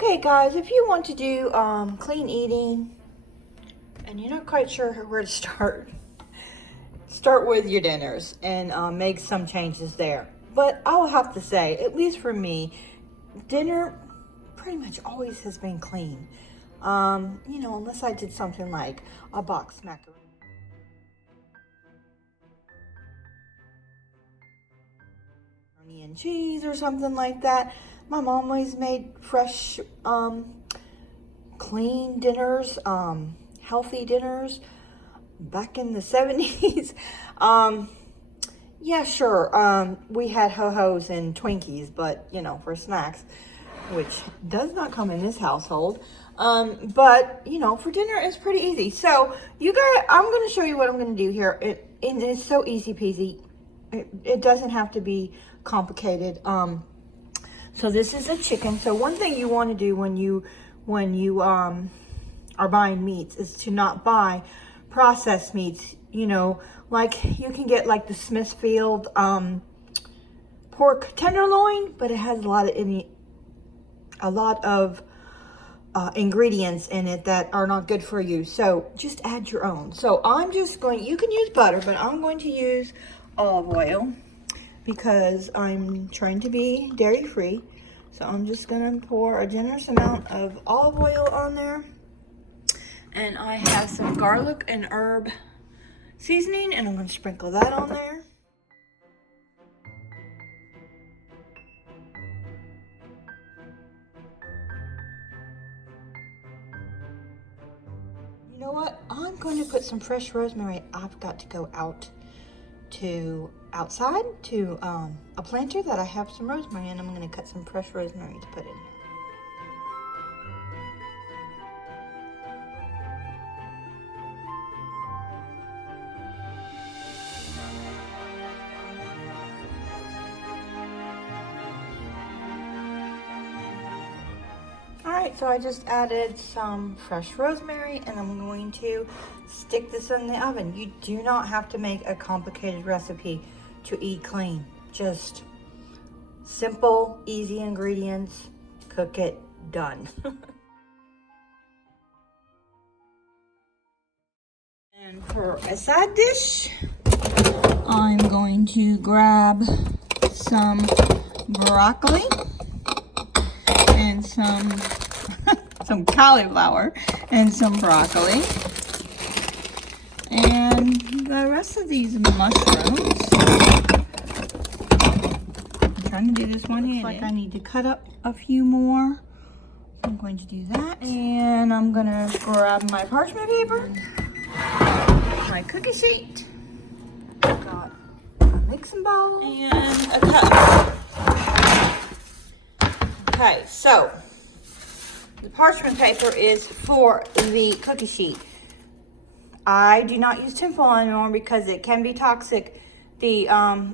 Okay guys, if you want to do clean eating and you're not quite sure where to start with your dinners and make some changes there. But I will have to say, at least for me, dinner pretty much always has been clean. You know, unless I did something like a box macaroni and cheese or something like that. My mom always made fresh, clean dinners, healthy dinners back in the 70s. Yeah, sure. We had ho-hos and Twinkies, but you know, for snacks, which does not come in this household. But you know, for dinner it's pretty easy. So you guys, I'm going to show you what I'm going to do here. And it's so easy peasy. It doesn't have to be complicated. So this is a chicken. So one thing you want to do when you are buying meats is to not buy processed meats. You know, like you can get like the Smithfield pork tenderloin, but it has a lot of ingredients in it that are not good for you. So just add your own. So I'm just going, you can use butter, but I'm going to use olive oil because I'm trying to be dairy free. So I'm just gonna pour a generous amount of olive oil on there. And I have some garlic and herb seasoning, and I'm gonna sprinkle that on there. You know what? I'm going to put some fresh rosemary. I've got to go outside to a planter that I have some rosemary in. I'm going to cut some fresh rosemary to put in here. Alright, so I just added some fresh rosemary and I'm going to stick this in the oven. You do not have to make a complicated recipe to eat clean. Just simple, easy ingredients, cook it, done. And for a side dish, I'm going to grab some broccoli and some cauliflower and some broccoli. And the rest of these mushrooms, I'm trying to do this one-handed. Looks like I need to cut up a few more. I'm going to do that. And I'm gonna grab my parchment paper, my cookie sheet, got a mixing bowl, and a cup. Okay, so the parchment paper is for the cookie sheet. I do not use tinfoil anymore because it can be toxic. The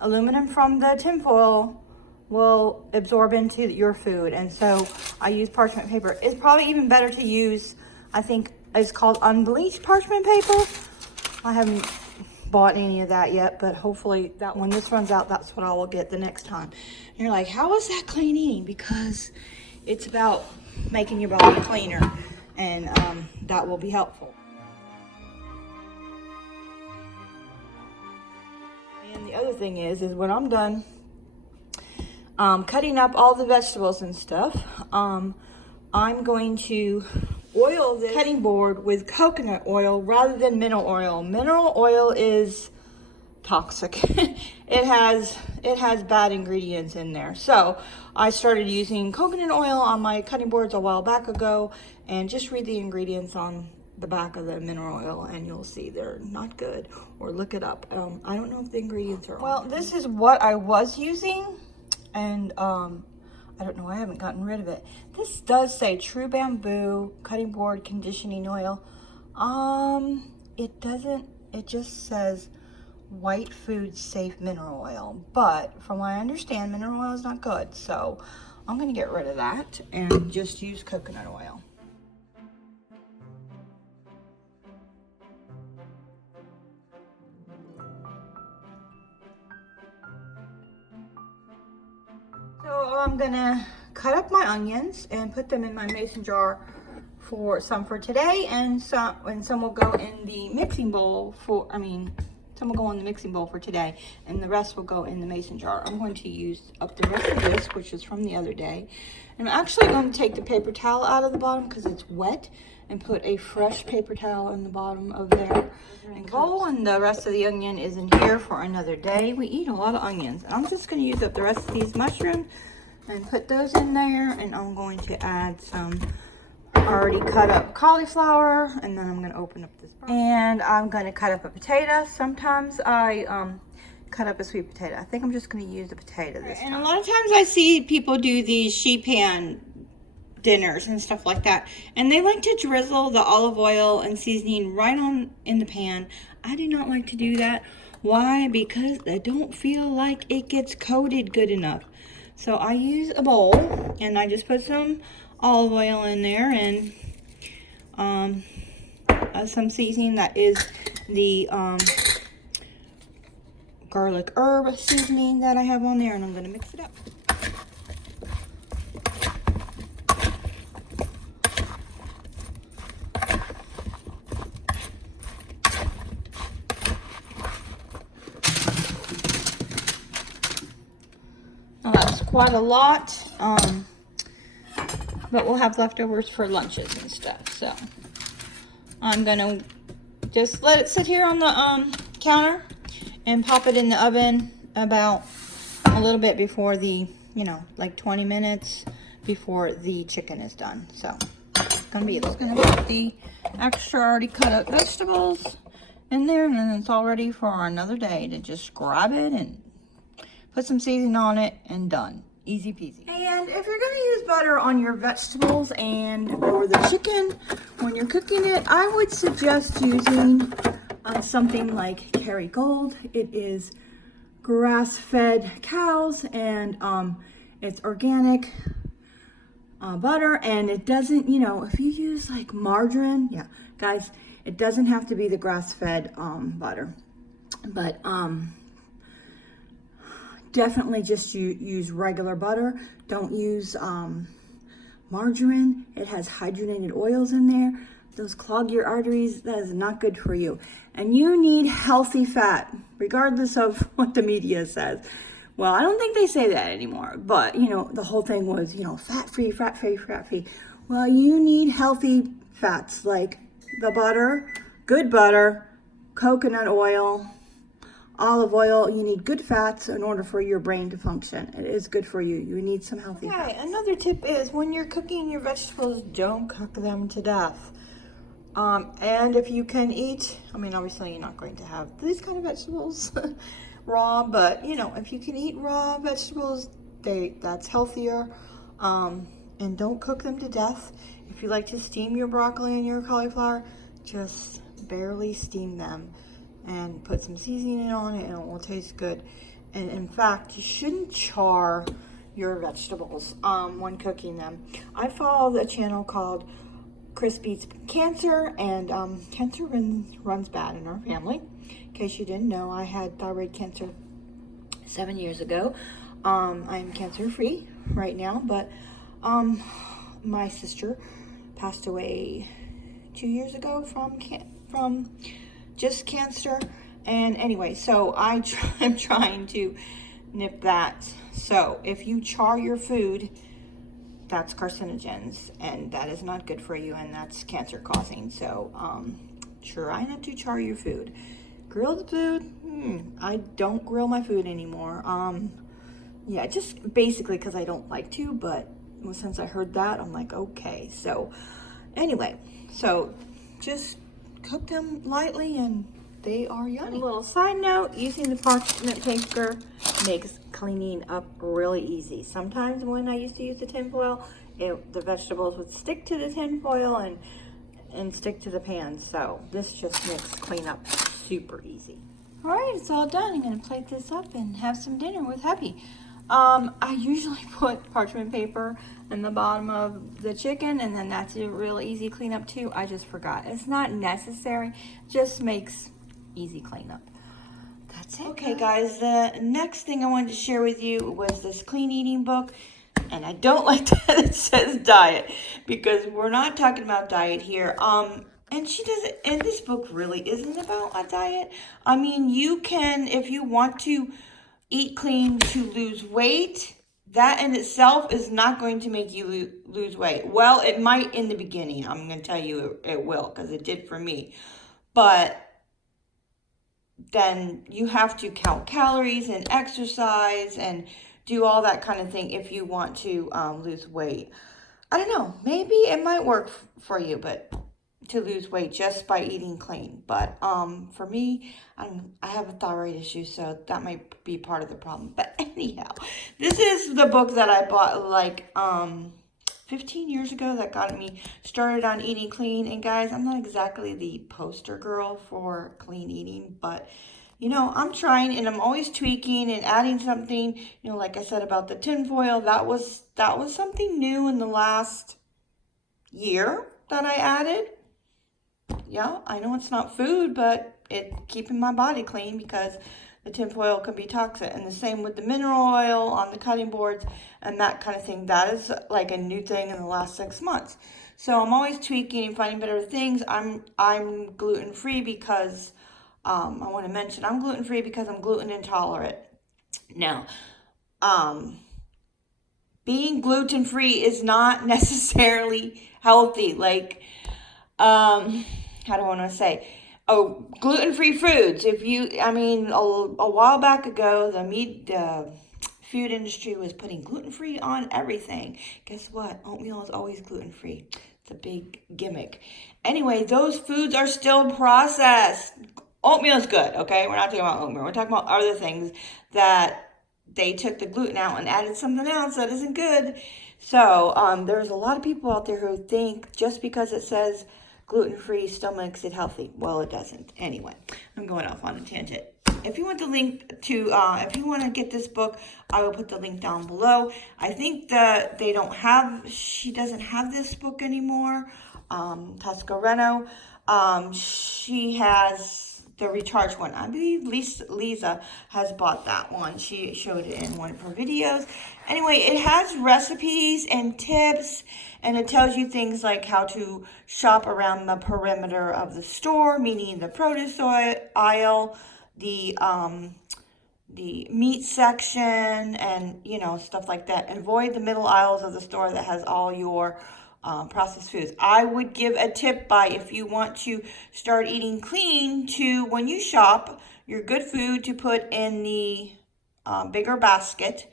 aluminum from the tinfoil will absorb into your food, and so I use parchment paper. It's probably even better to use, I think it's called unbleached parchment paper. I haven't bought any of that yet, but hopefully that when this runs out, that's what I will get the next time. And you're like, how is that clean eating? Because it's about making your body cleaner, and that will be helpful. And the other thing is when I'm done cutting up all the vegetables and stuff, I'm going to oil this cutting board with coconut oil rather than mineral oil. Mineral oil is toxic. it has bad ingredients in there. So I started using coconut oil on my cutting boards a while back ago, and just read the ingredients on the back of the mineral oil and you'll see they're not good, or look it up. I don't know if the ingredients are well. This is what I was using, and I don't know, I haven't gotten rid of it. This does say True Bamboo Cutting Board Conditioning Oil. It doesn't, it just says White Food Safe Mineral Oil. But from what I understand, mineral oil is not good. So I'm gonna get rid of that and just use coconut oil. So I'm gonna cut up my onions and put them in my mason jar for today, and some will go in the mixing bowl for, some will go in the mixing bowl for today, and the rest will go in the mason jar. I'm going to use up the rest of this, which is from the other day. And I'm actually going to take the paper towel out of the bottom because it's wet, and put a fresh paper towel in the bottom of there. And the rest of the onion is in here for another day. We eat a lot of onions. And I'm just going to use up the rest of these mushrooms and put those in there. And I'm going to add some already cut up cauliflower, and then I'm going to open up this box. And I'm going to cut up a potato. Sometimes I cut up a sweet potato. I think I'm just going to use the potato this time. And a lot of times I see people do these sheet pan dinners and stuff like that, and they like to drizzle the olive oil and seasoning right on in the pan. I do not like to do that. Why? Because I don't feel like it gets coated good enough. So I use a bowl, and I just put some olive oil in there, and some seasoning that is the garlic herb seasoning that I have on there, and I'm going to mix it up. Now that's quite a lot, but we'll have leftovers for lunches and stuff. So I'm gonna just let it sit here on the counter and pop it in the oven about a little bit before the, like 20 minutes before the chicken is done. So it's gonna put the extra already cut up vegetables in there, and then it's all ready for another day to just grab it and put some seasoning on it, and done. Easy peasy. And if you're gonna use butter on your vegetables or the chicken when you're cooking it, I would suggest using something like Kerrygold. It is grass-fed cows, and it's organic butter, and it doesn't, if you use like margarine, yeah, guys, it doesn't have to be the grass-fed butter, but definitely just use regular butter. Don't use margarine. It has hydrogenated oils in there. Those clog your arteries. That is not good for you. And you need healthy fat, regardless of what the media says. Well, I don't think they say that anymore, but the whole thing was, fat-free, fat-free, fat-free. Well, you need healthy fats like the butter, good butter, coconut oil, olive oil. You need good fats in order for your brain to function. It is good for you. You need some healthy fats. Another tip is when you're cooking your vegetables, don't cook them to death. And if you can eat, obviously you're not going to have these kind of vegetables raw, but if you can eat raw vegetables, that's healthier. And don't cook them to death. If you like to steam your broccoli and your cauliflower, just barely steam them and put some seasoning on it, and it will taste good. And in fact, you shouldn't char your vegetables when cooking them. I follow a channel called Chris Beats Cancer, and cancer runs bad in our family. In case you didn't know, I had thyroid cancer 7 years ago. I'm cancer free right now, but my sister passed away 2 years ago from just cancer. And anyway, so I'm trying to nip that. So if you char your food, that's carcinogens, and that is not good for you, and that's cancer causing. So try not to char your food. Grilled food, I don't grill my food anymore. Yeah, just basically because I don't like to, but since I heard that, I'm like, okay. So anyway, so just cook them lightly, and they are yummy. And a little side note, using the parchment paper makes cleaning up really easy. Sometimes when I used to use the tin foil, the vegetables would stick to the tin foil and stick to the pan. So this just makes cleanup super easy. All right, it's all done. I'm gonna plate this up and have some dinner with hubby. I usually put parchment paper in the bottom of the chicken, and then that's a real easy cleanup too. I just forgot. It's not necessary, just makes easy cleanup. That's it. Okay guys, the next thing I wanted to share with you was this clean eating book. And I don't like that it says diet, because we're not talking about diet here. And she doesn't, and this book really isn't about a diet. I mean, you can, if you want to eat clean to lose weight, that in itself is not going to make you lose weight. Well, it might in the beginning. I'm going to tell you it will, because it did for me. But then you have to count calories and exercise and do all that kind of thing if you want to lose weight. I don't know, maybe it might work for you, but to lose weight just by eating clean. But for me, I have a thyroid issue, so that might be part of the problem. But anyhow, this is the book that I bought like 15 years ago that got me started on eating clean. And guys, I'm not exactly the poster girl for clean eating, but you know, I'm trying, and I'm always tweaking and adding something. You know, like I said about the tinfoil, that was something new in the last year that I added. Yeah, I know it's not food, but it's keeping my body clean, because the tinfoil can be toxic. And the same with the mineral oil on the cutting boards and that kind of thing. That is like a new thing in the last 6 months. So I'm always tweaking and finding better things. I'm gluten-free because I want to mention I'm gluten-free because I'm gluten intolerant. Now, being gluten-free is not necessarily healthy. Like, how do I want to say? Oh, gluten-free foods. If you, I mean, a while back ago, the food industry was putting gluten-free on everything. Guess what? Oatmeal is always gluten-free. It's a big gimmick. Anyway, those foods are still processed. Oatmeal is good, okay? We're not talking about oatmeal. We're talking about other things that they took the gluten out and added something else that isn't good. So there's a lot of people out there who think just because it says gluten-free still makes it healthy. Well, it doesn't. Anyway, I'm going off on a tangent. If you want the link to, if you want to get this book, I will put the link down below. I think that she doesn't have this book anymore. Tosca Reno. She has the Recharge one. I believe Lisa has bought that one. She showed it in one of her videos. Anyway, it has recipes and tips, and it tells you things like how to shop around the perimeter of the store, meaning the produce aisle, the meat section, and you know, stuff like that. Avoid the middle aisles of the store that has all your processed foods. I would give a tip by, if you want to start eating clean, to when you shop your good food to put in the bigger basket.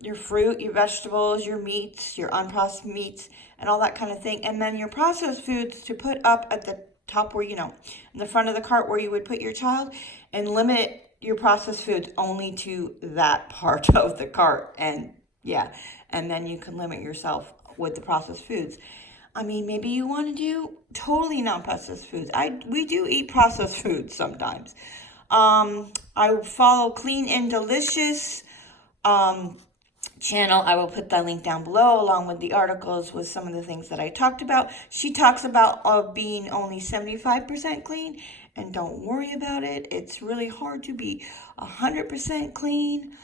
Your fruit, your vegetables, your meats, your unprocessed meats, and all that kind of thing. And then your processed foods to put up at the top where, you know, in the front of the cart where you would put your child, and limit your processed foods only to that part of the cart. And yeah, and then you can limit yourself with the processed foods. I mean, maybe you want to do totally non-processed foods. We do eat processed foods sometimes. I follow Clean and Delicious channel. I will put that link down below, along with the articles with some of the things that I talked about. She talks about being only 75% clean, and don't worry about it. It's really hard to be 100% clean.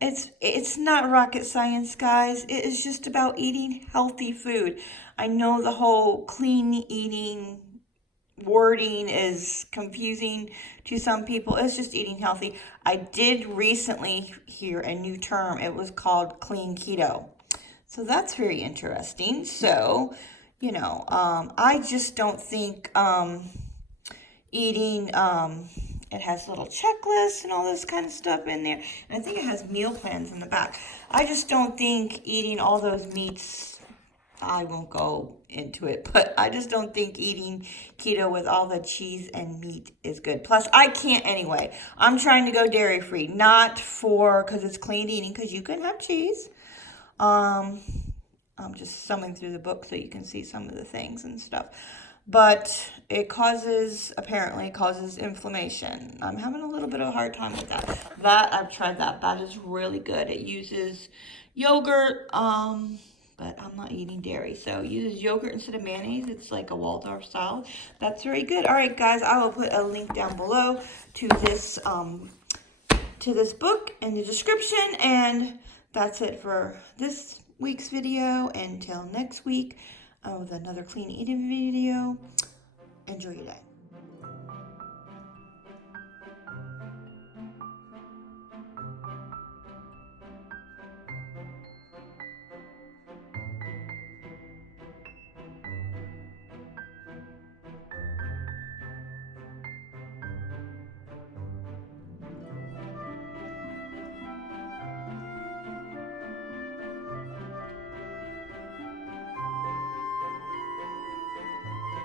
It's not rocket science, guys. It is just about eating healthy food. I know the whole clean eating wording is confusing to some people. It's just eating healthy. I did recently hear a new term. It was called clean keto. So that's very interesting. So, you know, I just don't think eating, it has little checklists and all this kind of stuff in there. And I think it has meal plans in the back. I just don't think eating all those meats, I won't go into it, but I just don't think eating keto with all the cheese and meat is good. Plus, I can't anyway. I'm trying to go dairy-free, not because it's clean eating, because you can have cheese. I'm just summing through the book so you can see some of the things and stuff. But it apparently causes inflammation. I'm having a little bit of a hard time with that. I've tried that. That is really good. It uses yogurt, but I'm not eating dairy. So it uses yogurt instead of mayonnaise. It's like a Waldorf style. That's very good. All right, guys, I will put a link down below to this book in the description. And that's it for this week's video. Until next week with another clean eating video. Enjoy your day.